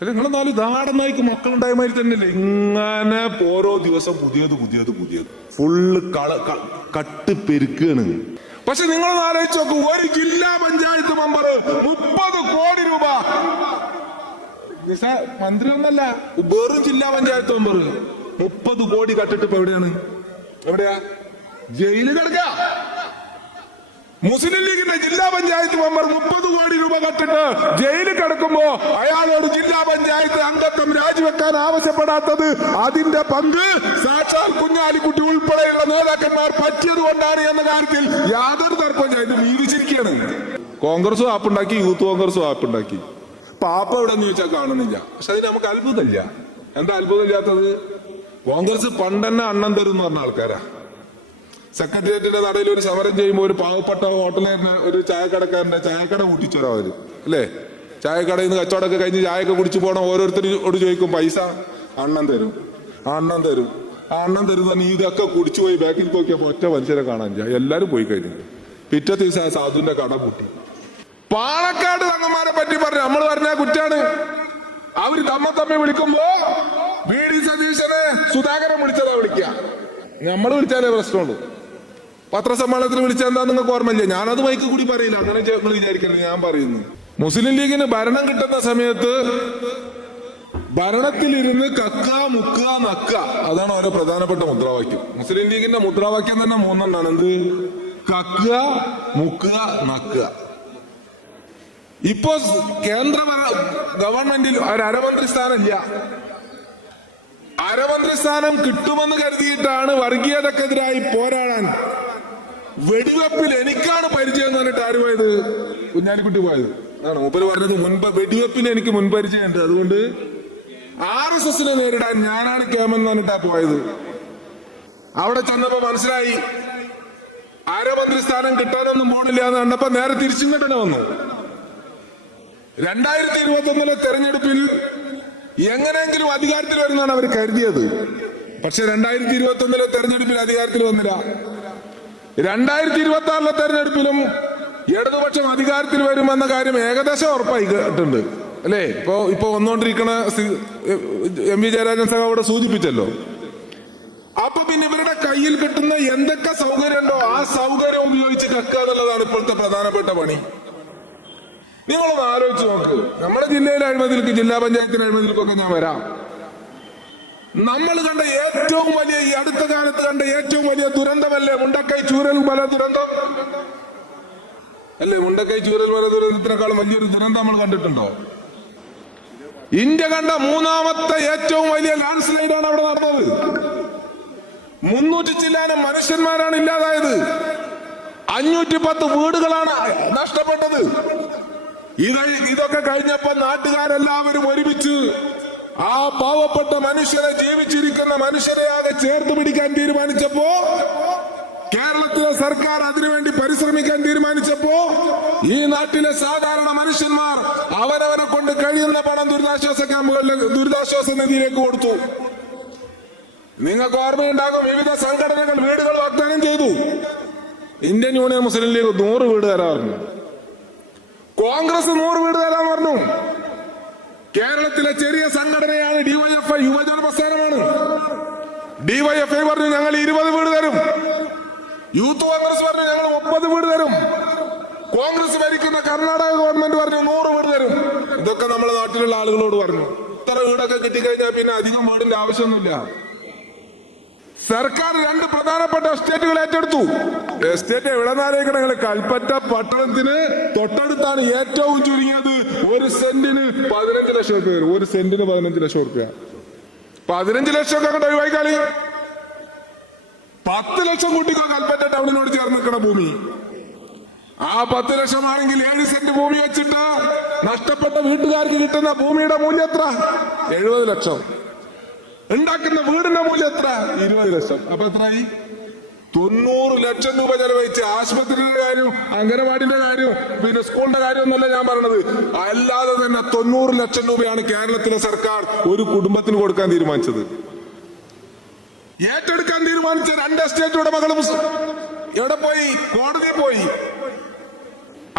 അല്ല നിങ്ങൾ നാല് നായ്ക്ക് മക്കളുണ്ടായ മാതിരി തന്നെയല്ലേ? ഇങ്ങനെ ഓരോ ദിവസം പുതിയത് പുതിയത് പുതിയത്. ഫുള്ള് കള കട്ട് പെരുക്കാണ്. പക്ഷെ നിങ്ങൾ ആലോചിച്ച് നോക്കൂ ഒരു ജില്ലാ പഞ്ചായത്ത് മെമ്പർ മുപ്പത് കോടി രൂപ. മന്ത്രി ഒന്നല്ല വെറും ജില്ലാ പഞ്ചായത്ത് മെമ്പർ മുപ്പത് കോടി കട്ടിട്ട് ഇപ്പൊ എവിടെയാണ്? എവിടെയാ? ജയിലിൽ കിടക്ക. മുസ്ലിം ലീഗിന്റെ ജില്ലാ പഞ്ചായത്ത് മെമ്പർ മുപ്പത് കോടി രൂപ കട്ടിട്ട് ജയിലിൽ കിടക്കുമ്പോ അയാളോട് ജില്ലാ പഞ്ചായത്ത് അംഗത്വം രാജിവെക്കാൻ ആവശ്യപ്പെടാത്തത് അതിന്റെ പങ്ക് സാക്ഷാൽ കുഞ്ഞാലിക്കുട്ടി ഉൾപ്പെടെയുള്ള നേതാക്കന്മാർ പറ്റിയത് കൊണ്ടാണ് എന്ന കാര്യത്തിൽ യാതൊരു തർക്കവും വീതിച്ചിരിക്കുകയാണ് കോൺഗ്രസും ആപ്പുണ്ടാക്കി യൂത്ത് കോൺഗ്രസും ആപ്പുണ്ടാക്കി. പാപ്പ എവിടെ എന്ന് ചോദിച്ചാൽ കാണുന്നില്ല. പക്ഷെ അതിന് നമുക്ക് അത്ഭുതമില്ല. എന്താ അത്ഭുതമില്ലാത്തത്? കോൺഗ്രസ് പണ്ടെന്നെ അണ്ണൻ തരും എന്ന് പറഞ്ഞ ആൾക്കാരാ. സെക്രട്ടേറിയറ്റിന്റെ നടയിൽ ഒരു സമരം ചെയ്യുമ്പോൾ ഒരു പാവപ്പെട്ട ഹോട്ടലിന് ഒരു ചായക്കടക്കാരന്റെ ചായക്കട കൂട്ടിച്ചോരാ അവർ അല്ലേ? ചായക്കടയിൽ നിന്ന് കച്ചവടമൊക്കെ കഴിഞ്ഞ് ചായയൊക്കെ കുടിച്ചു പോകണം ഓരോരുത്തരോട് ചോദിക്കും പൈസ അണ്ണം തരും ആ അണ്ണം തരും ആ അണ്ണം തരുന്ന നീ ഇതൊക്കെ കുടിച്ചു പോയി ബാക്കിൽ പോക്കിയപ്പോ ഒറ്റ മനുഷ്യരെ കാണാൻ എല്ലാരും പോയി കഴിഞ്ഞു. പിറ്റേ ദിവസം ആ സാധുവിന്റെ കട പൂട്ടി. പാണക്കാട് തങ്ങന്മാരെ പറ്റി പറഞ്ഞു നമ്മൾ പറഞ്ഞ കുറ്റാണ്. അവർ തമ്മ തമ്മി വിളിക്കുമ്പോ വി ഡി സതീശനെ സുധാകരൻ വിളിച്ചതാ വിളിക്കുക നമ്മൾ വിളിച്ചാലേ പ്രശ്നമുള്ളൂ. പത്രസമ്മേളനത്തിൽ വിളിച്ചാൽ എന്താ നിങ്ങൾക്ക് ഓർമ്മയില്ല? ഞാനത് മൈക്ക് കൂടി പറയില്ല. അങ്ങനെ നിങ്ങൾ വിചാരിക്കല്ലേ ഞാൻ പറയുന്നു മുസ്ലിം ലീഗിന് ഭരണം കിട്ടുന്ന സമയത്ത് ഭരണത്തിലിരുന്ന് കക്ക മുക്ക നക്ക. അതാണ് ഓരോ പ്രധാനപ്പെട്ട മുദ്രാവാക്യം. മുസ്ലിം ലീഗിന്റെ മുദ്രാവാക്യം തന്നെ മൂന്നെണ്ണാണ്. എന്ത്? കക്ക മുക്ക നക്ക. ഇപ്പോ കേന്ദ്ര ഗവൺമെന്റിൽ ഒരു അരമന്ത്രി സ്ഥാനമില്ല. അരമന്ത്രി സ്ഥാനം കിട്ടുമെന്ന് കരുതിയിട്ടാണ് വർഗീയതക്കെതിരായി പോരാടാൻ വെടിവെപ്പിൽ എനിക്കാണ് പരിചയം എന്ന് പറഞ്ഞിട്ട് ആര് പോയത്? കുഞ്ഞാലിക്കുട്ടി പോയത്. അതാണ് മൂപ്പര് പറഞ്ഞത് മുൻപ് വെടിവെപ്പിന് എനിക്ക് മുൻപരിചയമുണ്ട് അതുകൊണ്ട് ആർ എസ് എസിനെ നേരിടാൻ ഞാനാണ് കേമെന്ന് പറഞ്ഞിട്ടാ പോയത്. അവിടെ ചെന്നപ്പോ മനസ്സിലായി ആരോമന്ത്രി സ്ഥാനം കിട്ടാനൊന്നും പോണില്ല എന്ന് കണ്ടപ്പോ നേരെ തിരിച്ചിങ്ങോട്ടന്നെ വന്നു. രണ്ടായിരത്തി ഇരുപത്തി ഒന്നിലെ തെരഞ്ഞെടുപ്പിൽ എങ്ങനെയെങ്കിലും അധികാരത്തിൽ വരുന്നാണ് അവർ കരുതിയത്. പക്ഷെ രണ്ടായിരത്തി ഇരുപത്തി ഒന്നിലെ തെരഞ്ഞെടുപ്പിൽ അധികാരത്തിൽ വന്നില്ല. രണ്ടായിരത്തി ഇരുപത്തി ആറിലെ തെരഞ്ഞെടുപ്പിലും ഇടതുപക്ഷം അധികാരത്തിൽ വരുമെന്ന കാര്യം ഏകദേശം ഉറപ്പായിട്ടുണ്ട്. അല്ലേ? ഇപ്പോ ഇപ്പൊ വന്നുകൊണ്ടിരിക്കുന്ന എം വി ജയരാജൻ സഹ അവിടെ സൂചിപ്പിച്ചല്ലോ. അപ്പൊ പിന്നെ ഇവരുടെ കയ്യിൽ കിട്ടുന്ന എന്തൊക്കെ സൗകര്യം ആ സൗകര്യം ഉപയോഗിച്ച് കക്കുക എന്നുള്ളതാണ് ഇപ്പോഴത്തെ പ്രധാനപ്പെട്ട പണി. നിങ്ങളൊന്ന് ആലോചിച്ച് നോക്ക്. നമ്മുടെ ജില്ലയിലെ അഴിമതിലേക്ക് ജില്ലാ പഞ്ചായത്തിന് അഴിമതിലേക്കൊക്കെ ഞാൻ വരാം. നമ്മൾ കണ്ട ഏറ്റവും വലിയ ഈ അടുത്ത കാലത്ത് കണ്ട ഏറ്റവും വലിയ ദുരന്തമല്ലേ? മുണ്ടക്കൈ ചൂരൽ മല ദുരന്തം? അല്ലേ മുണ്ടക്കൈ ചൂരൽ മല ദുരന്തത്തിനേക്കാളും വലിയൊരു ദുരന്തം നമ്മൾ കണ്ടിട്ടുണ്ടോ? ഇന്ത്യ കണ്ട മൂന്നാമത്തെ ഏറ്റവും വലിയ ലാൻഡ് ആണ് അവിടെ നടന്നത്. മുന്നൂറ്റി ചില്ലാനം മനുഷ്യന്മാരാണ് ഇല്ലാതായത്. അഞ്ഞൂറ്റി പത്ത് വീടുകളാണ് നഷ്ടപ്പെട്ടത്. ഇത് ഇതൊക്കെ കഴിഞ്ഞപ്പോ നാട്ടുകാരെല്ലാവരും ഒരുമിച്ച് ആ പാവപ്പെട്ട മനുഷ്യരെ ജീവിച്ചിരിക്കുന്ന മനുഷ്യരെ ആകെ ചേർത്ത് പിടിക്കാൻ തീരുമാനിച്ചപ്പോ കേരളത്തിലെ സർക്കാർ അതിനുവേണ്ടി പരിശ്രമിക്കാൻ തീരുമാനിച്ചപ്പോ ഈ നാട്ടിലെ സാധാരണ മനുഷ്യന്മാർ അവനവനെ കൊണ്ട് കഴിയുന്ന പണം ദുരിതാശ്വാസ ക്യാമ്പുകളിൽ ദുരിതാശ്വാസ നിധിയിലേക്ക് കൊടുത്തു. നിങ്ങൾക്ക് ഓർമ്മയുണ്ടാകും വിവിധ സംഘടനകൾ വീടുകൾ വാഗ്ദാനം ചെയ്തു. ഇന്ത്യൻ യൂണിയൻ മുസ്ലിം ലീഗ് നൂറ് വീട് തരാൻ പറഞ്ഞു. കോൺഗ്രസ് നൂറ് വീട് തരാൻ പറഞ്ഞു. കേരളത്തിലെ ചെറിയ സംഘടനയാണ് ഡിവൈഎഫ്ഐ യുവജന പ്രസ്ഥാനമാണ് ഡിവൈഎഫ്ഐ പറഞ്ഞു ഞങ്ങൾ ഇരുപത് വീട് തരും. യൂത്ത് കോൺഗ്രസ് പറഞ്ഞു ഞങ്ങൾ മുപ്പത് വീട് തരും. കോൺഗ്രസ് ഭരിക്കുന്ന കർണാടക ഗവൺമെന്റ് പറഞ്ഞു നൂറ് വീട് തരും. ഇതൊക്കെ നമ്മുടെ നാട്ടിലുള്ള ആളുകളോട് പറഞ്ഞു. ഇത്ര വീടൊക്കെ കിട്ടിക്കഴിഞ്ഞാൽ പിന്നെ അധികം വീടിന്റെ ആവശ്യമൊന്നുമില്ല. സർക്കാർ രണ്ട് പ്രധാനപ്പെട്ട എസ്റ്റേറ്റുകൾ ഏറ്റെടുത്തു. എസ്റ്റേറ്റ് എവിടെ നിന്നാലേക്കണം നിങ്ങൾ കൽപ്പറ്റ പട്ടണത്തിന് തൊട്ടടുത്താണ് ഏറ്റവും ചുരുങ്ങിയത്. ഒരു സെന്റിന് പതിനഞ്ച് ലക്ഷം രൂപ ഒരു സെന്റിന് പതിനഞ്ച് ലക്ഷം രൂപ പതിനഞ്ച് ലക്ഷം ഒക്കെ അങ്ങോട്ട് ഒഴിവായിക്കാളി പത്ത് ലക്ഷം കുട്ടിക്കോ കൽപ്പറ്റ ടൗണിനോട് ചേർന്ന് നിൽക്കണ ഭൂമി. ആ പത്ത് ലക്ഷമാണെങ്കിൽ ഏഴ് സെന്റ് ഭൂമി വെച്ചിട്ട് നഷ്ടപ്പെട്ട വീട്ടുകാർക്ക് കിട്ടുന്ന ഭൂമിയുടെ മൂല്യം എത്ര? എഴുപത് ലക്ഷം. ഉണ്ടാക്കുന്ന വീടിന്റെ മൂല്യം എത്ര? ഇരുപത് ലക്ഷം. അപ്പൊ എത്രയായി? തൊണ്ണൂറ് ലക്ഷം രൂപ ചെലവഴിച്ച് ആശുപത്രിയുടെ കാര്യം അംഗനവാടിന്റെ കാര്യം പിന്നെ സ്കൂളിന്റെ കാര്യം ഒന്നല്ല ഞാൻ പറഞ്ഞത് അല്ലാതെ തന്നെ തൊണ്ണൂറ് ലക്ഷം രൂപയാണ് കേരളത്തിലെ സർക്കാർ ഒരു കുടുംബത്തിന് കൊടുക്കാൻ തീരുമാനിച്ചത്. ഏറ്റെടുക്കാൻ തീരുമാനിച്ച രണ്ട് എസ്റ്റേറ്റ് ഉടമകളും എവിടെ പോയി? കോടതിയിൽ പോയി.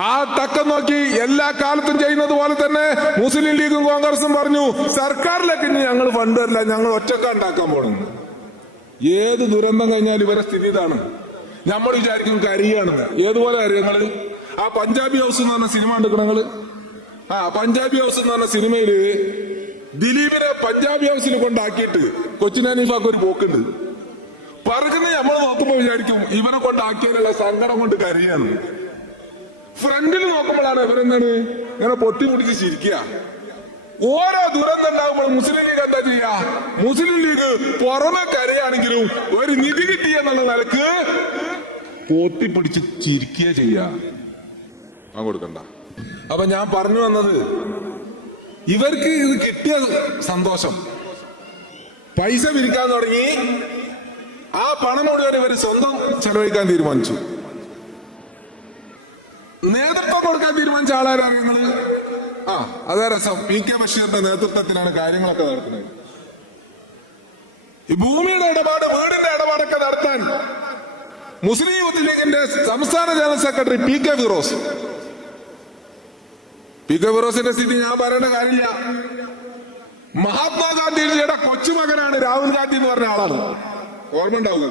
ആ തക്കം നോക്കി എല്ലാ കാലത്തും ചെയ്യുന്നത് പോലെ തന്നെ മുസ്ലിം ലീഗും കോൺഗ്രസും പറഞ്ഞു സർക്കാരിലേക്ക് ഇനി ഞങ്ങൾ ഫണ്ട് തരില്ല ഞങ്ങൾ ഒറ്റക്ക ഉണ്ടാക്കാൻ പോകണം ഏത് ദുരന്തം കഴിഞ്ഞാൽ ഇവരെ സ്ഥിതി ഇതാണ്. നമ്മൾ വിചാരിക്കും കരിയാണെന്ന് ഏതുപോലെ കാര്യങ്ങൾ ആ പഞ്ചാബി ഹൗസ് എന്ന് പറഞ്ഞ സിനിമ എടുക്കണം നിങ്ങൾ? ആ പഞ്ചാബി ഹൗസ് എന്ന് പറഞ്ഞ സിനിമയിൽ ദിലീപിനെ പഞ്ചാബി ഹൗസിൽ കൊണ്ടാക്കിയിട്ട് കൊച്ചിനാനിഫാക്ക് ഒരു പോക്കുണ്ട്. പറയുന്നത് നമ്മൾ നോക്കുമ്പോ വിചാരിക്കും ഇവനെ കൊണ്ടാക്കിയാലുള്ള സങ്കടം കൊണ്ട് കരയാണ്. ഫ്രണ്ടിൽ നോക്കുമ്പോഴാണ് ഇവരെന്താണ്? ഇങ്ങനെ പൊട്ടി മുടിച്ച് ചിരിക്കുക. ഓരോ ദുരന്തം ഉണ്ടാകുമ്പോൾ മുസ്ലിം ലീഗ് എന്താ ചെയ്യാ മുസ്ലിം ലീഗ് പുറമെ കരയാണെങ്കിലും ഒരു നിധി കിട്ടി എന്നുള്ള നിലയ്ക്ക് പൊത്തിപ്പിടിച്ച് ചിരിക്കുക ചെയ്യാ ആ കൊടുക്കണ്ട. അപ്പൊ ഞാൻ പറഞ്ഞു വന്നത് ഇവർക്ക് ഇത് കിട്ടിയ സന്തോഷം. പൈസ പിരിക്കാൻ തുടങ്ങി. ആ പണം മുഴുവൻ ഇവർ സ്വന്തം ചെലവഴിക്കാൻ തീരുമാനിച്ചു. നേതൃത്വം കൊടുക്കാൻ തീരുമാനിച്ച ആളാരാണ് നിങ്ങൾ ആ അതേ രസം. പി കെ ബഷീറിന്റെ നേതൃത്വത്തിലാണ് കാര്യങ്ങളൊക്കെ നടത്തുന്നത് ഈ ഭൂമിയുടെ ഇടപാട് വീടിന്റെ ഇടപാടൊക്കെ നടത്താൻ മുസ്ലിം യൂത്ത് ലീഗിന്റെ സംസ്ഥാന general secretary P K Firoz. P K ഫിറോസിന്റെ സ്ഥിതി ഞാൻ പറയേണ്ട കാര്യമില്ല. മഹാത്മാഗാന്ധിജിയുടെ കൊച്ചുമകനാണ് രാഹുൽ ഗാന്ധി എന്ന് പറഞ്ഞ ആളാണ്. ഓർമ്മ ഉണ്ടാവുക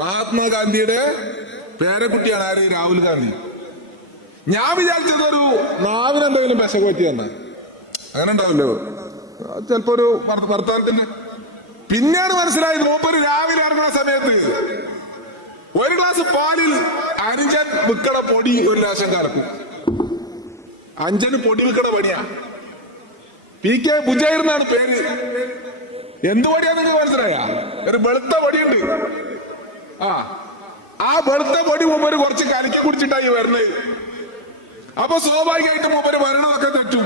മഹാത്മാഗാന്ധിയുടെ പേരക്കുട്ടിയാണ് ആര്? രാഹുൽ ഗാന്ധി. ഞാൻ വിചാരിച്ചതൊരു നാവിനെന്തെങ്കിലും വിശ പറ്റി തന്നെ അങ്ങനെ ഉണ്ടാവില്ലോ ചിലപ്പോ ഒരു വർത്ത- വർത്തമാനത്തിന്. പിന്നെയാണ് മനസ്സിലായത് മൂപ്പര് രാവിലെ ഇറങ്ങുന്ന സമയത്ത് ഒരു ഗ്ലാസ് പാലിൽ അഞ്ചൻ വിക്കട പൊടി ഒരു രാശം കറക്കും. അഞ്ചന് പൊടി വിക്കട പണിയാ. പി കെ ബുജൈർ പേര്. എന്ത് പൊടിയാ നിങ്ങൾക്ക് മനസ്സിലായ? ഒരു വെളുത്ത പൊടിയുണ്ട്. ആ ആ വെളുത്ത പൊടി മുമ്പ് കുറച്ച് കലക്കി കുടിച്ചിട്ടായി വരുന്നത്. അപ്പൊ സ്വാഭാവികമായിട്ടും മൂപ്പര് വരണതൊക്കെ തെറ്റും.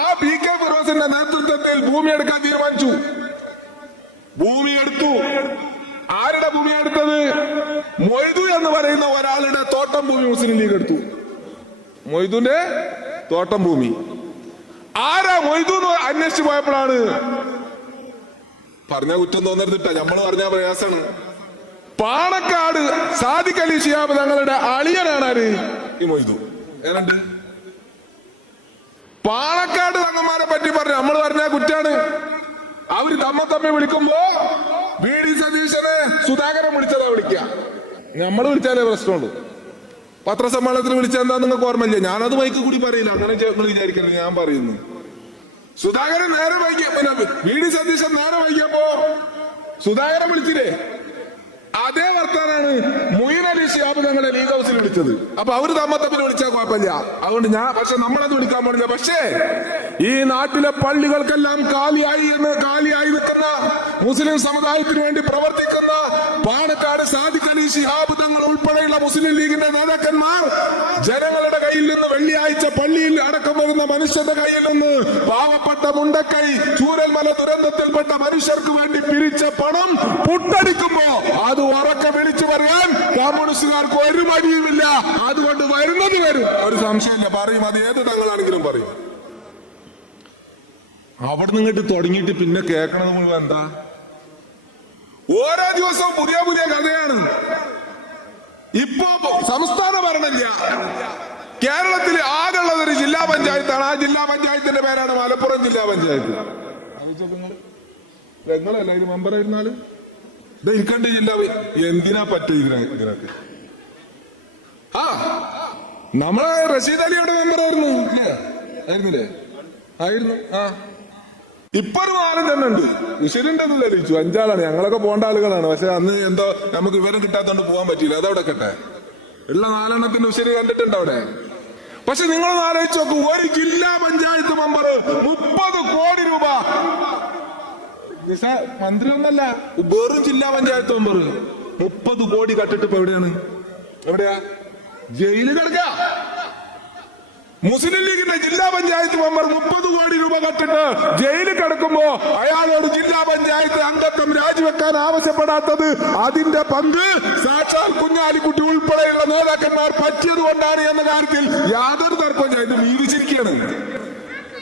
ആ പി കെ ഫിറോസിന്റെ നേതൃത്വത്തിൽ ഭൂമി എടുക്കാൻ തീരുമാനിച്ചു. ഭൂമി എടുത്തു. ആരുടെ ഭൂമി എടുത്തത്? മൊയ്തു എന്ന് പറയുന്ന ഒരാളുടെ തോട്ടം ഭൂമി മുസ്ലിം ലീഗ് എടുത്തു. മൊയ്തുന്റെ തോട്ടം ഭൂമി. ആരാ മൊയ്തു എന്ന് അന്വേഷിച്ചു പോയപ്പോഴാണ്? പറഞ്ഞ കുറ്റം തോന്നരുതിട്ട. നമ്മൾ പറഞ്ഞ പ്രയാസാണ് പാണക്കാട് സാദിഖ് അലി ഷിയാബ് തങ്ങളുടെ അളിയനാണ് ആര്? ഈ മൊയ്തു. ഏതാണ്ട്? പാണക്കാട് തങ്ങന്മാരെ പറ്റി പറഞ്ഞു നമ്മൾ പറഞ്ഞ കുറ്റാണ്. അവർ തമ്മ തമ്മി വിളിക്കുമ്പോ വി ഡി സതീശനെ സുധാകരൻ വിളിച്ചതാ വിളിക്ക. നമ്മൾ വിളിച്ചാലേ പ്രശ്നമുള്ളൂ. പത്രസമ്മേളനത്തിൽ വിളിച്ച എന്താ നിങ്ങൾക്ക് ഓർമ്മയില്ല ഞാനത് മൈക്ക് കൂടി പറയില്ല. അങ്ങനെ നിങ്ങൾ വിചാരിക്കല്ലേ ഞാൻ പറയുന്നു. സുധാകരൻ നേരെ വൈകിയ പിന്നെ വി ഡി സതീശൻ നേരെ വൈകിയപ്പോ സുധാകരൻ വിളിച്ചില്ലേ? അതേ വർത്താനാണ് മുയിൻ അലി ഷിയാബ് ഞങ്ങളെ ലീഗ് ഹൗസിൽ വിളിച്ചത്. അപ്പൊ അവർ തമ്മ തമ്മിൽ വിളിച്ചാൽ കുഴപ്പമില്ല. അതുകൊണ്ട് ഞാൻ പക്ഷെ നമ്മളത് വിളിക്കാൻ പാടില്ല പക്ഷേ ഈ നാട്ടിലെ പള്ളികൾക്കെല്ലാം കാലിയായി എന്ന് കാലിയായി നിൽക്കുന്ന മുസ്ലിം സമുദായത്തിന് വേണ്ടി പ്രവർത്തിക്കുന്ന പാണക്കാട് സാദിഖ് അലി ഷിഹാബ് തങ്ങൾ ഉൾപ്പെടെയുള്ള മുസ്ലിം ലീഗിന്റെ നേതാക്കന്മാർ ജനങ്ങളുടെ കയ്യിൽ നിന്ന് വെള്ളിയാഴ്ച പള്ളിയിൽ അടക്കം വരുന്ന മനുഷ്യന്റെ കയ്യിൽ നിന്ന് പാവപ്പെട്ട മുണ്ടക്കൈ ചൂരൽമല ദുരന്തത്തിൽപ്പെട്ട മനുഷ്യർക്ക് വേണ്ടി പിരിച്ച പണം പുട്ടടിക്കുമ്പോ അത് ഉറക്കെ വിളിച്ചു പറയാൻ കമ്മ്യൂണിസ്റ്റുകാർക്ക് ഒരു മടിയുമില്ല. അതുകൊണ്ട് വരുന്നത് വരും. ഒരു സംശയമില്ല. പറയും. അത് ഏത് തങ്ങളാണെങ്കിലും പറയും. അവിടെ നിന്നിട്ട് തുടങ്ങിയിട്ട് പിന്നെ കേൾക്കണത് മുഴുവൻ എന്താ? ഓരോ ദിവസവും പുതിയ പുതിയ കഥയാണ്. ഇപ്പോ സംസ്ഥാന ഭരണമില്ല. കേരളത്തിൽ ആകെയുള്ളത് ഒരു ജില്ലാ പഞ്ചായത്താണ്. ആ ജില്ലാ പഞ്ചായത്തിന്റെ പേരാണ് മലപ്പുറം ജില്ലാ പഞ്ചായത്ത്. നിങ്ങളല്ല ഇത് മെമ്പറായിരുന്നാൽ ഇത് ഇരിക്കണ്ട ജില്ല എന്തിനാ പറ്റ ഇതിനെ ഇതിനൊക്കെ ആ നമ്മളെ റഷീദ് അലിയുടെ മെമ്പർ ആയിരുന്നു. ആയിരുന്നില്ലേ? ആയിരുന്നു. ആ. ഇപ്പൊ ഒരു നാലും തന്നെ ഉണ്ട്. ഉശിരിന്റെ ചോദിച്ചു അഞ്ചാളാണ്. ഞങ്ങളൊക്കെ പോകേണ്ട ആളുകളാണ്. പക്ഷെ അന്ന് എന്തോ നമുക്ക് വിവരം കിട്ടാത്തോണ്ട് പോകാൻ പറ്റിയില്ല. അതവിടെ കട്ടെ. ഉള്ള നാലെണ്ണത്തിന്റെ ഉശരി കണ്ടിട്ടുണ്ട് അവിടെ. പക്ഷെ നിങ്ങൾ ആലോചിച്ച് നോക്കൂ. ഒരു ജില്ലാ പഞ്ചായത്ത് മെമ്പർ മുപ്പത് കോടി രൂപ നിസാ മന്ത്രി ഒന്നല്ല വെറും ജില്ലാ പഞ്ചായത്ത് മെമ്പർ മുപ്പത് കോടി കട്ടിട്ട് ഇപ്പൊ എവിടെയാണ്? എവിടെയാ? ജയിലിൽ കിടക്ക മുസ്ലിം ലീഗിന്റെ ജില്ലാ പഞ്ചായത്ത് മെമ്പർ മുപ്പത് കോടി രൂപ കട്ടിട്ട് ജയിലിൽ കിടക്കുമ്പോ അയാളോട് ജില്ലാ പഞ്ചായത്ത് അംഗത്വം രാജിവെക്കാൻ ആവശ്യപ്പെടാത്തത് അതിന്റെ പങ്ക് സാക്ഷാൽ കുഞ്ഞാലിക്കുട്ടി ഉൾപ്പെടെയുള്ള നേതാക്കന്മാർ പറ്റിയത് കൊണ്ടാണ് എന്ന കാര്യത്തിൽ യാതൊരു തർക്കവും ഇത് വീതിച്ചിരിക്കുകയാണ്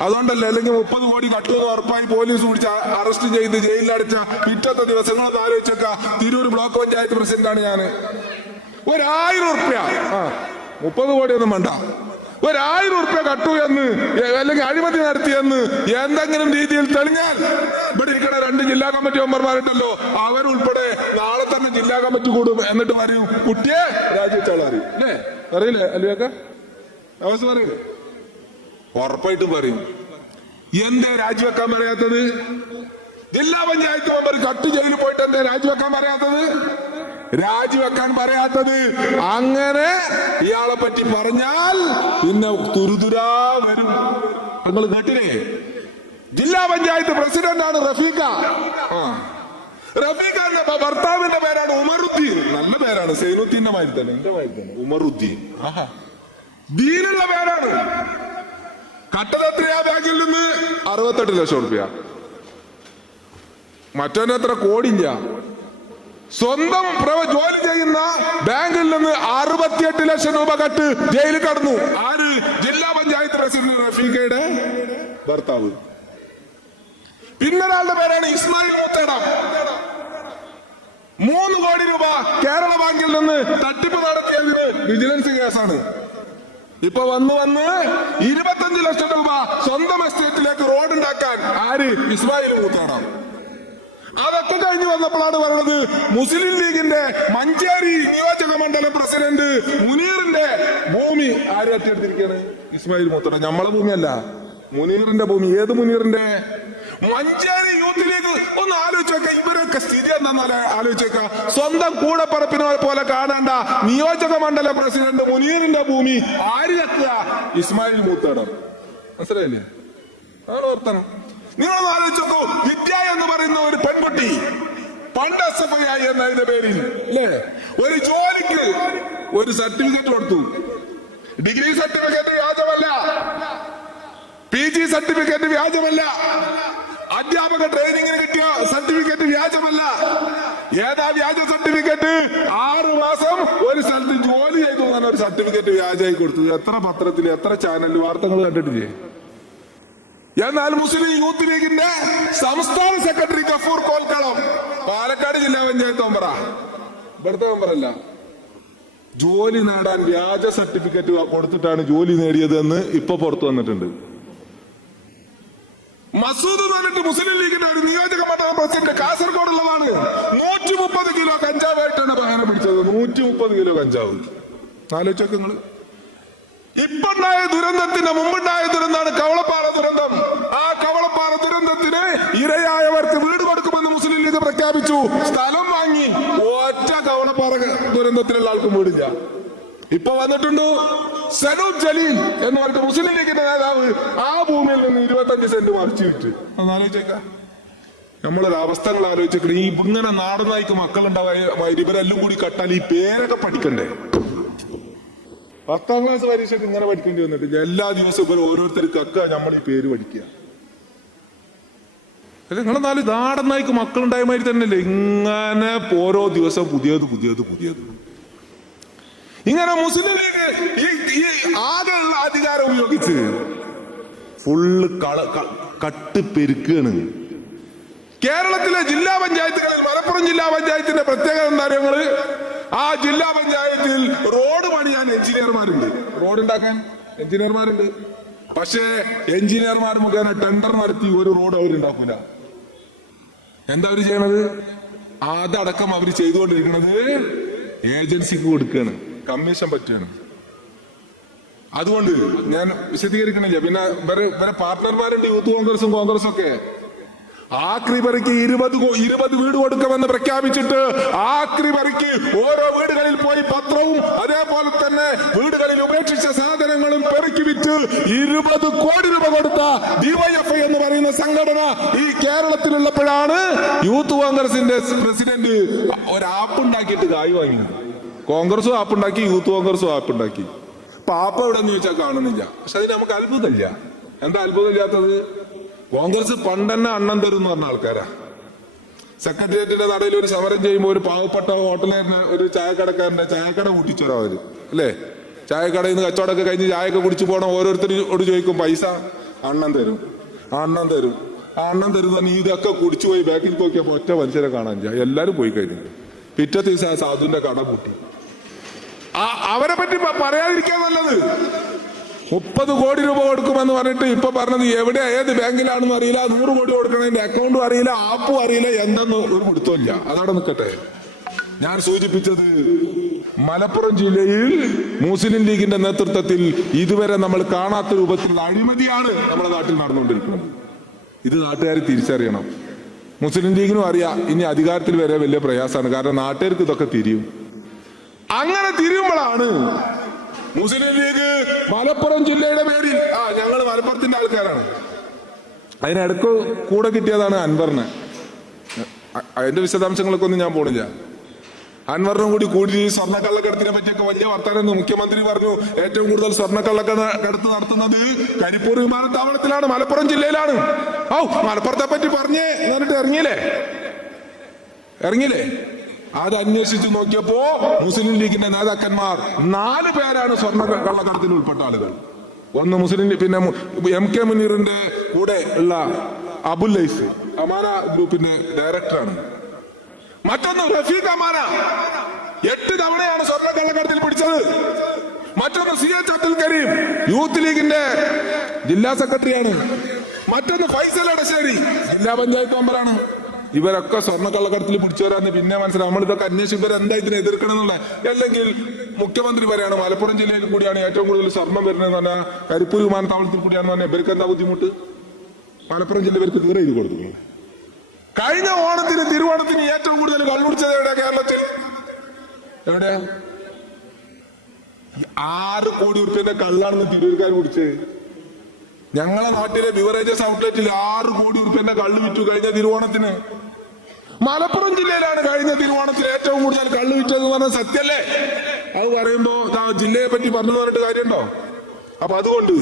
അതുകൊണ്ടല്ലേ അല്ലെങ്കിൽ മുപ്പത് കോടി കട്ടുമെന്ന് ഉറപ്പായി പോലീസ് പിടിച്ച് അറസ്റ്റ് ചെയ്ത് ജയിലിലടച്ച പിറ്റത്തെ ദിവസങ്ങളൊന്ന് ആലോചിച്ചൊക്കെ. തിരൂർ ബ്ലോക്ക് പഞ്ചായത്ത് പ്രസിഡന്റാണ് ഞാൻ ഒരായിരം ഉറുപ്പ്യ. ആ മുപ്പത് കോടി ഒന്നും വേണ്ട. ഒരായിരം ഉറുപ്പ്യ കട്ടു എന്ന് അല്ലെങ്കിൽ അഴിമതി നടത്തിയെന്ന് എന്തെങ്കിലും രീതിയിൽ തെളിഞ്ഞാൽ ഇവിടെ ഇരിക്കുന്ന രണ്ട് ജില്ലാ കമ്മിറ്റി മെമ്പർമാരുണ്ടല്ലോ അവരുൾപ്പെടെ നാളെ തന്നെ ജില്ലാ കമ്മിറ്റി കൂടും. എന്നിട്ട് പറയും കുട്ടിയെ രാജ്യത്തോളം അറിയും അല്ലേ? അറിയില്ലേ അല്ലേ അവസ്ഥ പറയില്ലേ? ഉറപ്പായിട്ടും പറയും. എന്തേ രാജിവെക്കാൻ പറയാത്തത്? ജില്ലാ പഞ്ചായത്ത് മെമ്പർ കട്ട് ജയിലിൽ പോയിട്ട് എന്തേ രാജിവെക്കാൻ പറയാത്തത്? രാജിവെക്കാൻ പറയാത്തത്. അങ്ങനെ ഇയാളെ പറ്റി പറഞ്ഞാൽ പിന്നെ തുരുതുരാ വരും. നിങ്ങൾ കേട്ടില്ലേ? ജില്ലാ പഞ്ചായത്ത് പ്രസിഡന്റ് ആണ് റഫീഖ ആ റഫീഖാന്റെ ഭർത്താവിന്റെ പേരാണ് ഉമറുദ്ദീൻ. നല്ല പേരാണ്. സൈനുദ്ദീന്റെ മാതിരി തന്നെ. എന്റെ മാതിരി തന്നെ ഉമറുദ്ദീൻ ദീനുള്ള പേരാണ്. കട്ടത് എത്രയാ ബാങ്കിൽ നിന്ന്? അറുപത്തെട്ട് ലക്ഷം റുപ്യ മറ്റവന്റെ എത്ര? കോടില്ല. സ്വന്തം ജോലി ചെയ്യുന്ന ബാങ്കിൽ നിന്ന് അറുപത്തിയെട്ട് ലക്ഷം രൂപ കട്ട് ജയിലിൽ കടന്നു. ആര്? ജില്ലാ പഞ്ചായത്ത് പ്രസിഡന്റ് റഫീഖയുടെ ഭർത്താവ്. പിന്നൊരാളുടെ പേരാണ് ഇസ്മായിൽ മൂന്ന് കോടി രൂപ കേരള ബാങ്കിൽ നിന്ന് തട്ടിപ്പ് നടത്തിയതിന് വിജിലൻസ് കേസാണ്. ഇപ്പൊ വന്ന് വന്ന് ഇരുപത്തഞ്ച് ലക്ഷം രൂപ സ്വന്തം എസ്റ്റേറ്റിലേക്ക് റോഡ് ഉണ്ടാക്കാൻ ആര്? ഇസ്മായിൽ മൂത്താടാം അതൊക്കെ കഴിഞ്ഞു വന്നപ്പോഴാണ് പറയുന്നത് മുസ്ലിം ലീഗിന്റെ മഞ്ചേരി നിയോജക മണ്ഡലം പ്രസിഡന്റ് മുനീറിന്റെ ഭൂമി ആര് തട്ടിയെടുത്തിരിക്കുകയാണ് ഇസ്മായിൽ മൂത്തട. നമ്മളെ ഭൂമിയല്ല. മുനീറിന്റെ ഭൂമി. ഏത് മുനീറിന്റെ? മഞ്ചേരി യൂത്ത് ലീഗ് ഒന്ന് ആലോചിച്ച് നോക്ക ഇവരൊക്കെ സ്ഥിതി എന്താ ആലോചിച്ച് നോക്ക സ്വന്തം കൂടപ്പറപ്പിനെ പോലെ കാണണ്ട. നിയോജക മണ്ഡല പ്രസിഡന്റ് മുനീറിന്റെ ഭൂമി ആര് ഇസ്മായിൽ മൂത്തടം. മനസ്സിലായില്ലേ? ഓർത്തണം നിങ്ങളൊന്ന് ആലോചിച്ച് വിദ്യ എന്ന് പറയുന്ന ഒരു പെൺകുട്ടി പണ്ട് എസ് എഫ് ഐ എന്നതിന്റെ പേരിൽ അല്ലേ? ഒരു ജോലിക്ക് ഒരു സർട്ടിഫിക്കറ്റ് കൊടുത്തു. ഡിഗ്രി സർട്ടിഫിക്കറ്റ് വ്യാജമല്ല. പി ജി സർട്ടിഫിക്കറ്റ് വ്യാജമല്ല. അധ്യാപക ട്രെയിനിങ്ങിന് കിട്ടിയ സർട്ടിഫിക്കറ്റ് വ്യാജമല്ല. ഏതാ വ്യാജ സർട്ടിഫിക്കറ്റ്? ആറ് മാസം ഒരു സ്ഥലത്ത് ജോലി ചെയ്തു തന്നെ ഒരു സർട്ടിഫിക്കറ്റ് വ്യാജമായി കൊടുത്തു എത്ര പത്രത്തിൽ എത്ര ചാനലിൽ വാർത്തകൾ കണ്ടിട്ടില്ലേ? എന്നാൽ മുസ്ലിം യൂത്ത് ലീഗിന്റെ സംസ്ഥാന സെക്രട്ടറി കഫൂർ കോൽക്കളം പാലക്കാട് ജില്ലാ പഞ്ചായത്ത് ഒമ്പറ ഇവിടുത്തെ മെമ്പറല്ല. ജോലി നേടാൻ വ്യാജ സർട്ടിഫിക്കറ്റ് കൊടുത്തിട്ടാണ് ജോലി നേടിയതെന്ന് ഇപ്പൊ പുറത്തു വന്നിട്ടുണ്ട്. മസൂദ് എന്നിട്ട് മുസ്ലിം ലീഗിന്റെ ഒരു നിയോജക മണ്ഡലം പ്രസിഡന്റ് കാസർഗോഡുള്ളതാണ്. നൂറ്റി മുപ്പത് കിലോ കഞ്ചാവായിട്ടാണ് പകരം പിടിച്ചത്. നൂറ്റി മുപ്പത് കിലോ കഞ്ചാവ്. ആലോചിച്ചൊക്കെ നിങ്ങൾ. ഇപ്പുണ്ടായ ദുരന്തത്തിന് മുമ്പുണ്ടായ ദുരന്തമാണ് കവളപ്പാറ ദുരന്തം. ആ കവളപ്പാറ ദുരന്തത്തിന് ഇരയായവർക്ക് വീട് കൊടുക്കുമെന്ന് മുസ്ലിം ലീഗ് പ്രഖ്യാപിച്ചു. സ്ഥലം വാങ്ങി ഒറ്റ കവളപ്പാറ ദുരന്തത്തിലുള്ള ആൾക്കും വീടില്ല. ഇപ്പൊ വന്നിട്ടുണ്ട്? സനു ജലീൽ എന്ന് പറഞ്ഞിട്ട് മുസ്ലിം ലീഗിന്റെ നേതാവ് ആ ഭൂമിയിൽ നിന്ന് ഇരുപത്തഞ്ച് സെന്റ് മറിച്ചു വിറ്റ്. ഒന്ന് ആലോചിച്ചേക്കാം. നമ്മളൊരു അവസ്ഥകൾ ആലോചിച്ചിട്ട് ഈ ഇങ്ങനെ നാടൻ നായിക്ക് മക്കളുണ്ടാവുക ഇവരെല്ലാം കൂടി കട്ടാൽ ഈ പേരൊക്കെ പഠിക്കണ്ടേ? പത്താം ക്ലാസ് പരീക്ഷയ്ക്ക് ഇങ്ങനെ പഠിക്കേണ്ടി വന്നിട്ട് എല്ലാ ദിവസവും ഇവർ ഓരോരുത്തർക്ക് ഒക്കെ നമ്മൾ ഈ പേര് പഠിക്കുക നിങ്ങളെന്നാലും നാല് മക്കളുണ്ടായ മാതിരി തന്നെയല്ലേ? ഇങ്ങനെ ഓരോ ദിവസം പുതിയത് പുതിയത് പുതിയത്. ഇങ്ങനെ മുസ്ലിം ലീഗ് ഈ ആകെയുള്ള അധികാരം ഉപയോഗിച്ച് ഫുള്ള് കള ക- കട്ട് പെരുക്കുകയാണ് കേരളത്തിലെ ജില്ലാ പഞ്ചായത്തുകളിൽ മലപ്പുറം ജില്ലാ പഞ്ചായത്തിന്റെ പ്രത്യേകത എന്താ ആ ജില്ലാ പഞ്ചായത്തിൽ റോഡ് പണിയാൻ എഞ്ചിനീയർമാരുണ്ട്. റോഡ് ഉണ്ടാക്കാൻ എഞ്ചിനീയർമാരുണ്ട്. പക്ഷേ എഞ്ചിനീയർമാർ മുഖേന ടെൻഡർ നടത്തി ഒരു റോഡ് അവരുണ്ടാക്കൂല. എന്താ അവർ ചെയ്യണത്? അതടക്കം അവർ ചെയ്തുകൊണ്ടിരിക്കുന്നത് ഏജൻസിക്ക് കൊടുക്കുകയാണ് കമ്മീഷൻ പറ്റുകയാണ് അതുകൊണ്ട് ഞാൻ വിശദീകരിക്കണില്ല. പിന്നെ വേറെ വേറെ പാർട്ട്ണർമാരുണ്ട് യൂത്ത് കോൺഗ്രസും കോൺഗ്രസും ഒക്കെ. ആക്രിപറിക്ക് ഇരുപത് ഇരുപത് വീട് കൊടുക്കുമെന്ന് പ്രഖ്യാപിച്ചിട്ട് ആക്രിപറിക്ക് ഓരോ വീടുകളിൽ പോയി പത്രവും അതേപോലെ തന്നെ വീടുകളിൽ ഉപേക്ഷിച്ച സാധനങ്ങളും പെറുക്കി വിറ്റ് ഇരുപത് കോടി രൂപ കൊടുത്ത ഡിവൈഎഫ്ഐ എന്ന് പറയുന്ന സംഘടന ഈ കേരളത്തിലുള്ളപ്പോഴാണ് യൂത്ത് കോൺഗ്രസിന്റെ പ്രസിഡന്റ് ഒരു ആപ്പ് ഉണ്ടാക്കിയിട്ട് കായ് വാങ്ങിയത്. കോൺഗ്രസും ആപ്പ് ഉണ്ടാക്കി യൂത്ത് കോൺഗ്രസും ആപ്പ് ഉണ്ടാക്കി അപ്പൊ ആപ്പ് എവിടെ എന്ന് ചോദിച്ചാൽ കാണുന്നില്ല. പക്ഷെ അതിന് നമുക്ക് അത്ഭുതമില്ല. എന്താ അത്ഭുതമില്ലാത്തത്? കോൺഗ്രസ് പണ്ടെന്നെ അണ്ണൻ തരും എന്ന് പറഞ്ഞ ആൾക്കാരാ. സെക്രട്ടേറിയറ്റിന്റെ നടയിൽ ഒരു സമരം ചെയ്യുമ്പോൾ ഒരു പാവപ്പെട്ട ഹോട്ടലിന് ഒരു ചായക്കടക്കാരന്റെ ചായക്കട കൂട്ടിച്ചോരാ അവർ. അല്ലേ? ചായക്കടയിൽ നിന്ന് കച്ചവടമൊക്കെ കഴിഞ്ഞ് ചായയൊക്കെ കുടിച്ചു പോകണം ഓരോരുത്തരോട് ചോദിക്കും പൈസ? അണ്ണൻ തരും. ആ അണ്ണം തരും. അണ്ണം തരും തന്നെ ഇതൊക്കെ കുടിച്ചു പോയി ബാക്കിൽ നോക്കിയപ്പോ ഒറ്റ മനുഷ്യരെ കാണാനില്ല എല്ലാരും പോയി കഴിഞ്ഞു. പിറ്റേ ദിവസം ആ സാധുവിന്റെ കട പൂട്ടി. അവരെ പറ്റി പറയാതിരിക്കാൻ നല്ലത്. മുപ്പത് കോടി രൂപ കൊടുക്കുമെന്ന് പറഞ്ഞിട്ട് ഇപ്പൊ പറഞ്ഞത് എവിടെ ഏത് ബാങ്കിലാണെന്ന് അറിയില്ല നൂറ് കോടി കൊടുക്കണതിന്റെ അക്കൗണ്ടും അറിയില്ല ആപ്പും അറിയില്ല എന്തെന്ന് ഒരു പിടുത്തമില്ല അതവിടെ നിൽക്കട്ടെ. ഞാൻ സൂചിപ്പിച്ചത് മലപ്പുറം ജില്ലയിൽ മുസ്ലിം ലീഗിന്റെ നേതൃത്വത്തിൽ ഇതുവരെ നമ്മൾ കാണാത്ത രൂപത്തിലുള്ള അഴിമതിയാണ് നമ്മുടെ നാട്ടിൽ നടന്നുകൊണ്ടിരിക്കുന്നത്. ഇത് നാട്ടുകാർ തിരിച്ചറിയണം. മുസ്ലിം ലീഗിനും അറിയാം ഇനി അധികാരത്തിൽ വരെ വലിയ പ്രയാസമാണ്. കാരണം നാട്ടുകാർക്ക് ഇതൊക്കെ തിരിയും. അങ്ങനെ തിരിയുമ്പോഴാണ് മുസ്ലിം ലീഗ് മലപ്പുറം ജില്ലയുടെ പേരിൽ. ആ ഞങ്ങൾ മലപ്പുറത്തിന്റെ ആൾക്കാരാണ്. അതിനിടക്ക് കൂടെ കിട്ടിയതാണ് അൻവറിന്. അതിന്റെ വിശദാംശങ്ങളൊക്കെ ഒന്നും ഞാൻ പോണില്ല. അൻവറിനും കൂടി കൂടി സ്വർണക്കള്ളക്കടത്തിനെ പറ്റിയൊക്കെ വലിയ വർത്തമാനം മുഖ്യമന്ത്രി പറഞ്ഞു. ഏറ്റവും കൂടുതൽ സ്വർണക്കള്ളക്കടത്ത് നടത്തുന്നത് കരിപ്പൂർ വിമാനത്താവളത്തിലാണ് മലപ്പുറം ജില്ലയിലാണ്. ഔ മലപ്പുറത്തെ പറ്റി പറഞ്ഞേ എന്നിട്ട് ഇറങ്ങിയില്ലേ? ഇറങ്ങിയില്ലേ? അത് അന്വേഷിച്ചു നോക്കിയപ്പോ മുസ്ലിം ലീഗിന്റെ നേതാക്കന്മാർ നാല് പേരാണ് സ്വർണ കള്ളക്കടത്തിൽ ഉൾപ്പെട്ട ആളുകൾ. ഒന്ന് മുസ്ലിം പിന്നെ എം കെ മുനീറിന്റെ കൂടെ ഉള്ള അബുൽ ലൈഫ് അമാര ഗ്രൂപ്പിന്റെ ഡയറക്ടറാണ്. മറ്റൊന്ന് റഫീഖ് അമാന എട്ട് തവണയാണ് സ്വർണ കള്ളക്കടത്തിൽ പിടിച്ചത്. മറ്റൊന്ന് C H Abdul Karim youth ലീഗിന്റെ ജില്ലാ സെക്രട്ടറിയാണ്. മറ്റൊന്ന് ഫൈസൽ അടശ്ശേരി ജില്ലാ പഞ്ചായത്ത് മെമ്പറാണ്. ഇവരൊക്കെ സ്വർണക്കള്ളക്കടത്തിൽ പിടിച്ചവരാന്ന് പിന്നെ മനസ്സിലാവും. നമ്മൾ ഇതൊക്കെ അന്വേഷിച്ച് ഇവരെന്താ ഇതിനെ എതിർക്കണം എന്നുള്ള അല്ലെങ്കിൽ മുഖ്യമന്ത്രി പറയാണ് മലപ്പുറം ജില്ലയിൽ കൂടിയാണ് ഏറ്റവും കൂടുതൽ സ്വർണം വരുന്നതെന്ന് പറഞ്ഞാൽ കരിപ്പൂർ വിമാനത്താവളത്തിൽ കൂടിയാണ് പറഞ്ഞാൽ ഇവർക്ക് എന്താ ബുദ്ധിമുട്ട്? മലപ്പുറം ജില്ല ഇവർക്ക് തീരെ ഇത് കൊടുക്കുന്നു കഴിഞ്ഞ ഓണത്തിന് തിരുവോണത്തിന് ഏറ്റവും കൂടുതൽ കള്ളുടിച്ചത് എവിടെയാ കേരളത്തിൽ? എവിടെ ആറ് കോടി ഉറുപ്പ്യന്റെ കള്ളാണെന്ന് തിരൂർക്കാർ കുടിച്ചത്. ഞങ്ങളെ നാട്ടിലെ ബിവറേജസ് ഔട്ട്ലെറ്റിൽ ആറ് കോടി ഉറുപ്പ്യന്റെ കള്ള് വിറ്റു കഴിഞ്ഞ തിരുവോണത്തിന്. മലപ്പുറം ജില്ലയിലാണ് കഴിഞ്ഞ തിരുവോണത്തിൽ ഏറ്റവും കൂടുതൽ കള്ള് വിറ്റത് പറഞ്ഞാൽ സത്യല്ലേ? അത് പറയുമ്പോ ജില്ലയെ പറ്റി പറഞ്ഞു പറഞ്ഞിട്ട് കാര്യമുണ്ടോ? അപ്പൊ അതുകൊണ്ട്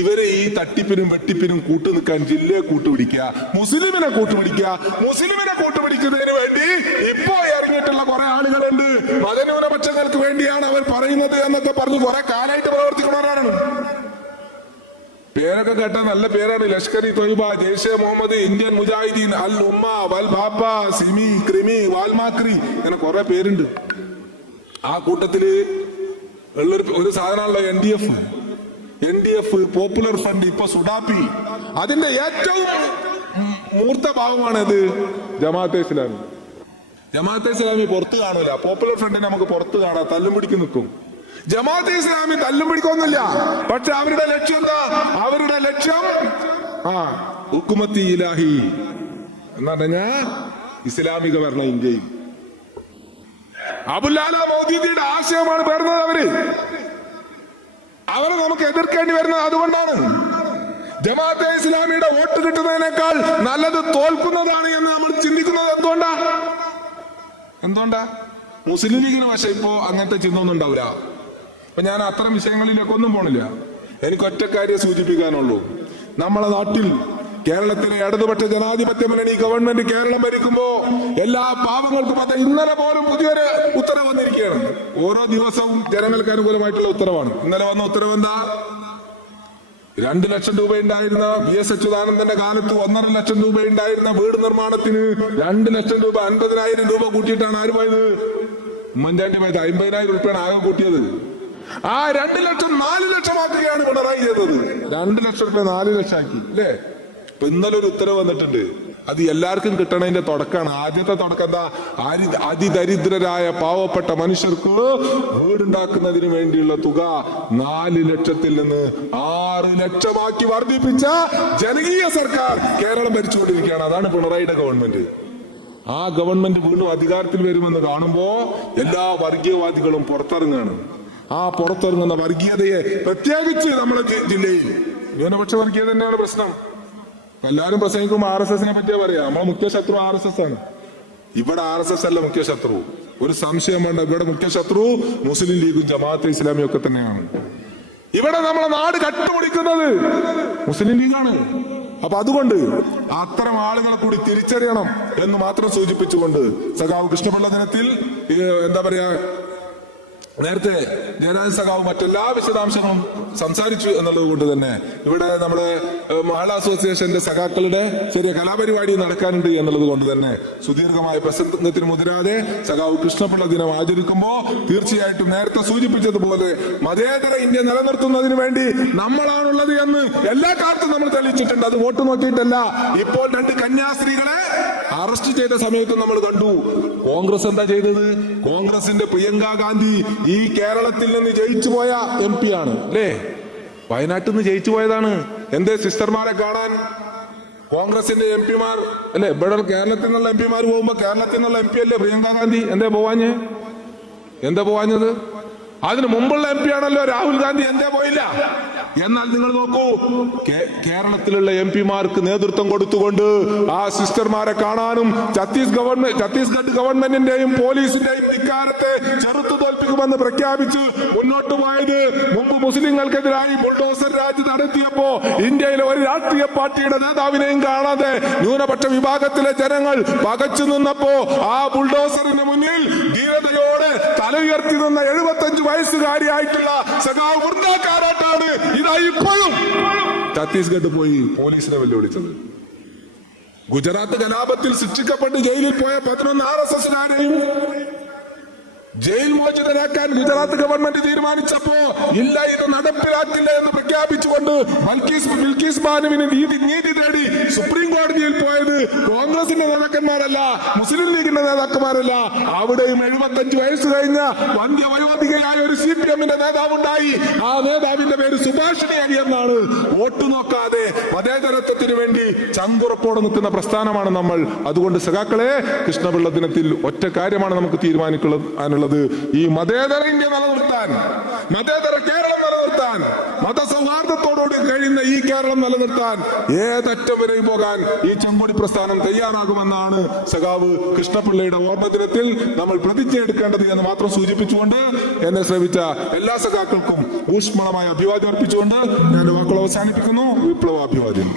ഇവരെ ഈ തട്ടിപ്പിനും വെട്ടിപ്പിനും കൂട്ടു നിൽക്കാൻ ജില്ലയെ കൂട്ടുപിടിക്കുക മുസ്ലിമിനെ കൂട്ടുപിടിക്കുക മുസ്ലിമിനെ കൂട്ടുപിടിക്കുന്നതിന് വേണ്ടി ഇപ്പോ ഇറങ്ങിയിട്ടുള്ള കുറെ ആളുകളുണ്ട്. മതന്യൂനപക്ഷങ്ങൾക്ക് വേണ്ടിയാണ് അവർ പറയുന്നത് എന്നൊക്കെ പറഞ്ഞു കുറെ കാലമായിട്ട് പ്രവർത്തിക്കുന്നവരാണ്. പേരൊക്കെ കേട്ട നല്ല പേരാണ് ലഷ്കർ ഇ തൊയ്ബ ജെയ്ഷെ മുഹമ്മദ് ഇന്ത്യൻ മുജാഹിദീൻ അൽ ഉമ്മ വൽ ബാപ്പ സിമി ക്രിമി വാൽമാക്രി ഇങ്ങനെ കുറെ പേരുണ്ട്. ആ കൂട്ടത്തിൽ ഉള്ളൊരു ഒരു സാധനമാണല്ലോ N D F N D F popular front ഇപ്പൊ സുഡാപ്പി. അതിന്റെ ഏറ്റവും മൂർത്ത ഭാവമാണ് ഇത് ജമാഅത്തെ ഇസ്ലാമി. ജമാഅത്തെ ഇസ്ലാമി പുറത്ത് കാണൂല. പോപ്പുലർ ഫ്രണ്ടിനെ നമുക്ക് പുറത്ത് കാണാം. തല്ലും പിടിക്ക് നിൽക്കും. ജമാഅത്തെ ഇസ്ലാമി തല്ലും പിടിക്കൊന്നുമില്ല. പക്ഷെ അവരുടെ ലക്ഷ്യം എന്താ? അവരുടെ ലക്ഷ്യം? ആ ഹുക്കുമത്തി ഇലാഹി. എന്ന് പറഞ്ഞാ ഇസ്ലാമിക ഭരണ ഇന്ത്യയിൽ. അബുല്ലാല മൗദീദിയുടെ ആശയമാണ് പേർന്നത് അവർ. അവരെ നമുക്ക് എതിർക്കേണ്ടി വരുന്നത് അതുകൊണ്ടാണ്. ജമാഅത്തെ ഇസ്ലാമിയുടെ വോട്ട് കിട്ടുന്നതിനേക്കാൾ നല്ലത് തോൽക്കുന്നതാണ് എന്ന് നമ്മൾ ചിന്തിക്കുന്നത് എന്തുകൊണ്ടാ? എന്തുകൊണ്ടാ? മുസ്ലിം ലീഗിന് പക്ഷെ ഇപ്പോ അങ്ങനത്തെ ചിന്ത ഒന്നും ഉണ്ടാവില്ല അപ്പൊ ഞാൻ അത്തരം വിഷയങ്ങളിലേക്ക് ഒന്നും പോണില്ല. എനിക്ക് ഒറ്റ കാര്യം സൂചിപ്പിക്കാനുള്ളൂ. നമ്മളെ നാട്ടിൽ കേരളത്തിലെ ഇടതുപക്ഷ ജനാധിപത്യ മുന്നണി ഗവൺമെന്റ് കേരളം ഭരിക്കുമ്പോ എല്ലാ പാവങ്ങൾക്കും അത് ഇന്നലെ പോലും പുതിയൊരു ഉത്തരവ് വന്നിരിക്കുകയാണ്. ഓരോ ദിവസവും ജനങ്ങൾക്ക് അനുകൂലമായിട്ടുള്ള ഉത്തരവാണ്. ഇന്നലെ വന്ന ഉത്തരവ് എന്താ? രണ്ട് ലക്ഷം രൂപ ഉണ്ടായിരുന്ന വി എസ് അച്യുതാനന്ദന്റെ കാലത്ത് ഒന്നര ലക്ഷം രൂപ ഉണ്ടായിരുന്ന വീട് നിർമ്മാണത്തിന് രണ്ട് ലക്ഷം രൂപ അൻപതിനായിരം രൂപ കൂട്ടിയിട്ടാണ് ആര് പോയത്? ഉമ്മൻചാണ്ടി പോയത്. അമ്പതിനായിരം രൂപയാണ് ആകെ കൂട്ടിയത്. ആ രണ്ട് ലക്ഷം നാല് ലക്ഷമാക്കുകയാണ് പിണറായി ചെയ്തത്. രണ്ട് ലക്ഷം രൂപ നാല് ലക്ഷം ആക്കി അല്ലേ? ഇപ്പൊ ഇന്നലെ ഒരു ഉത്തരവ് വന്നിട്ടുണ്ട്. അത് എല്ലാവർക്കും കിട്ടണതിന്റെ തുടക്കമാണ് ആദ്യത്തെ തുടക്കം എന്താ? അതിദരിദ്രരായ പാവപ്പെട്ട മനുഷ്യർക്ക് വീടുണ്ടാക്കുന്നതിന് വേണ്ടിയുള്ള തുക നാല് ലക്ഷത്തിൽ നിന്ന് ആറ് ലക്ഷമാക്കി വർദ്ധിപ്പിച്ച ജനകീയ സർക്കാർ കേരളം ഭരിച്ചുകൊണ്ടിരിക്കുകയാണ്. അതാണ് പിണറായിയുടെ ഗവൺമെന്റ്. ആ ഗവൺമെന്റ് വീണ്ടും അധികാരത്തിൽ വരുമെന്ന് കാണുമ്പോ എല്ലാ വർഗീയവാദികളും പുറത്തിറങ്ങുകയാണ്. ആ പുറത്തിറങ്ങുന്ന വർഗീയതയെ പ്രത്യേകിച്ച് നമ്മുടെ ജില്ലയിൽ. ന്യൂനപക്ഷ വർഗീയത തന്നെയാണ് പ്രശ്നം. എല്ലാവരും പ്രസംഗിക്കും ആർ എസ് എസിനെ പറ്റിയാ പറയാ. നമ്മളെ മുഖ്യ ശത്രു ആർ എസ് എസ് ആണ്. ഇവിടെ ആർ എസ് എസ് അല്ല മുഖ്യ ശത്രു. ഒരു സംശയം വേണ്ട ഇവിടെ മുഖ്യ ശത്രു മുസ്ലിം ലീഗും ജമാഅത്ത് ഇസ്ലാമിയും ഒക്കെ തന്നെയാണ്. ഇവിടെ നമ്മളെ നാട് കട്ടുപിടിക്കുന്നത് മുസ്ലിം ലീഗാണ്. അപ്പൊ അതുകൊണ്ട് അത്തരം ആളുകളെ കൂടി തിരിച്ചറിയണം എന്ന് മാത്രം സൂചിപ്പിച്ചുകൊണ്ട് സഖാവ് കൃഷ്ണപിള്ള ദിനത്തിൽ എന്താ പറയാ നേരത്തെ ജയരാജൻ സഖാവ് മറ്റെല്ലാ വിശദാംശങ്ങളും സംസാരിച്ചു എന്നുള്ളത് കൊണ്ട് തന്നെ ഇവിടെ നമ്മുടെ മഹിള അസോസിയേഷന്റെ സഖാക്കളുടെ ചെറിയ കലാപരിപാടി നടക്കാനുണ്ട് എന്നുള്ളത് കൊണ്ട് തന്നെ സുദീർഘമായ പ്രസംഗത്തിന് മുതിരാതെ സഖാവ് കൃഷ്ണപിള്ള ദിനം ആചരിക്കുമ്പോൾ തീർച്ചയായിട്ടും നേരത്തെ സൂചിപ്പിച്ചതുപോലെ മതേതര ഇന്ത്യ നിലനിർത്തുന്നതിന് വേണ്ടി നമ്മളാണുള്ളത് എന്ന് എല്ലാ കാലത്തും നമ്മൾ തെളിയിച്ചിട്ടുണ്ട്. അത് വോട്ട് നോക്കിയിട്ടല്ല. ഇപ്പോൾ രണ്ട് കന്യാസ്ത്രീകളെ അറസ്റ്റ് ചെയ്ത സമയത്ത് നമ്മൾ കണ്ടു. കോൺഗ്രസ് എന്താ ചെയ്തത്? കോൺഗ്രസിന്റെ പ്രിയങ്ക ഗാന്ധി ഈ കേരളത്തിൽ നിന്ന് ജയിച്ചു പോയ എം പി ആണ്. അല്ലേ? വയനാട്ടിൽ നിന്ന് ജയിച്ചു പോയതാണ്. എന്തേ സിസ്റ്റർമാരെ കാണാൻ? കോൺഗ്രസിന്റെ എം പിമാർ. അല്ലെ? ഇവിടെ കേരളത്തിൽ നിന്നുള്ള എം പിമാർ പോകുമ്പോ കേരളത്തിൽ നിന്നുള്ള എം പി അല്ലേ പ്രിയങ്ക ഗാന്ധി? എന്തേ പോവാഞ്ഞ്? എന്താ പോവാഞ്ഞത്? അതിന് മുമ്പുള്ള എം പി ആണല്ലോ രാഹുൽ ഗാന്ധി. എന്തേ പോയില്ല? എന്നാൽ നിങ്ങൾ നോക്കൂ കേരളത്തിലുള്ള എം പിമാർക്ക് നേതൃത്വം കൊടുത്തുകൊണ്ട് ആ സിസ്റ്റർമാരെ കാണാനും ഛത്തീസ് ഗവൺമെന്റ് ഛത്തീസ്ഗഡ് ഗവൺമെന്റിന്റെയും പോലീസിന്റെയും ധിക്കാരത്തെ ചെറുത്തു തോൽപ്പിക്കുമെന്ന് പ്രഖ്യാപിച്ച് മുന്നോട്ട് പോയത് മുമ്പ് മുസ്ലിങ്ങൾക്കെതിരായി ബുൾഡോസർ രാജ് നടത്തിയപ്പോ ഇന്ത്യയിലെ ഒരു രാഷ്ട്രീയ പാർട്ടിയുടെ നേതാവിനെയും കാണാതെ ന്യൂനപക്ഷ വിഭാഗത്തിലെ ജനങ്ങൾ പകച്ചു നിന്നപ്പോ ആ ബുൾഡോസറിന് മുന്നിൽ ധീരതയോടെ തല ഉയർത്തി നിന്ന എഴുപത്തഞ്ച് വയസ്സുകാരിയായിട്ടുള്ള സഖാവ് വൃന്ദാക്കാരാട്ടാണ് ഇതാ ഇപ്പോഴും ഛത്തീസ്ഗഡ് പോയി പോലീസിനെ വെല്ലുവിളിച്ചത്. ഗുജറാത്ത് കലാപത്തിൽ ശിക്ഷിക്കപ്പെട്ട് ജയിലിൽ പോയ പതിനൊന്ന് ആർ എസ് എസുകാരെയും ജയിൽ മോചിതനാക്കാൻ ഗുജറാത്ത് ഗവൺമെന്റ് തീരുമാനിച്ചപ്പോ ഇല്ല ഇത് നടപ്പിലാക്കില്ല എന്ന് പ്രഖ്യാപിച്ചുകൊണ്ട് ബൽക്കീസ് ബിൽക്കീസ് ബാനുവിന് നീതി നീതി തേടി സുപ്രീം കോടതിയിൽ പോയത് കോൺഗ്രസിന്റെ നേതാക്കന്മാരല്ല മുസ്ലിം ലീഗിന്റെ നേതാക്കന്മാരല്ല. അവിടെയും എഴുപത്തഞ്ച് വയസ്സ് കഴിഞ്ഞ വന്ധ്യ വയോധികയായ ഒരു സി പി എമ്മിന്റെ നേതാവുണ്ടായി. ആ നേതാവിന്റെ പേര് സുഭാഷിണി അരി എന്നാണ്. വോട്ട് നോക്കാതെ മതേതരത്വത്തിന് വേണ്ടി ചങ്കുറപ്പോടെ നിൽക്കുന്ന പ്രസ്ഥാനമാണ് നമ്മൾ. അതുകൊണ്ട് സഖാക്കളെ കൃഷ്ണപിള്ള ദിനത്തിൽ ഒറ്റ കാര്യമാണ് നമുക്ക് തീരുമാനിക്കാനുള്ളത് ഈ മതേതര ഇന്ത്യ നിലനിർത്താൻ മതേതര കേരളം നിലനിർത്താൻ മതസൗഹാർദ്ദത്തോടുകൂടി കഴിയുന്ന ഈ കേരളം നിലനിർത്താൻ ഏതറ്റം വരെയും പോകാൻ ഈ ചെമ്പൊടി പ്രസ്ഥാനം തയ്യാറാകുമെന്നാണ് സഖാവ് കൃഷ്ണപിള്ളയുടെ ഓർമ്മദിനത്തിൽ നമ്മൾ പ്രതിജ്ഞ എടുക്കേണ്ടത് എന്ന് മാത്രം സൂചിപ്പിച്ചുകൊണ്ട് എന്നെ ശ്രമിച്ച എല്ലാ സഖാക്കൾക്കും ഊഷ്മളമായ അഭിവാദ്യം അർപ്പിച്ചുകൊണ്ട് ഞാൻ വാക്കുകൾ അവസാനിപ്പിക്കുന്നു. വിപ്ലവ അഭിവാദ്യം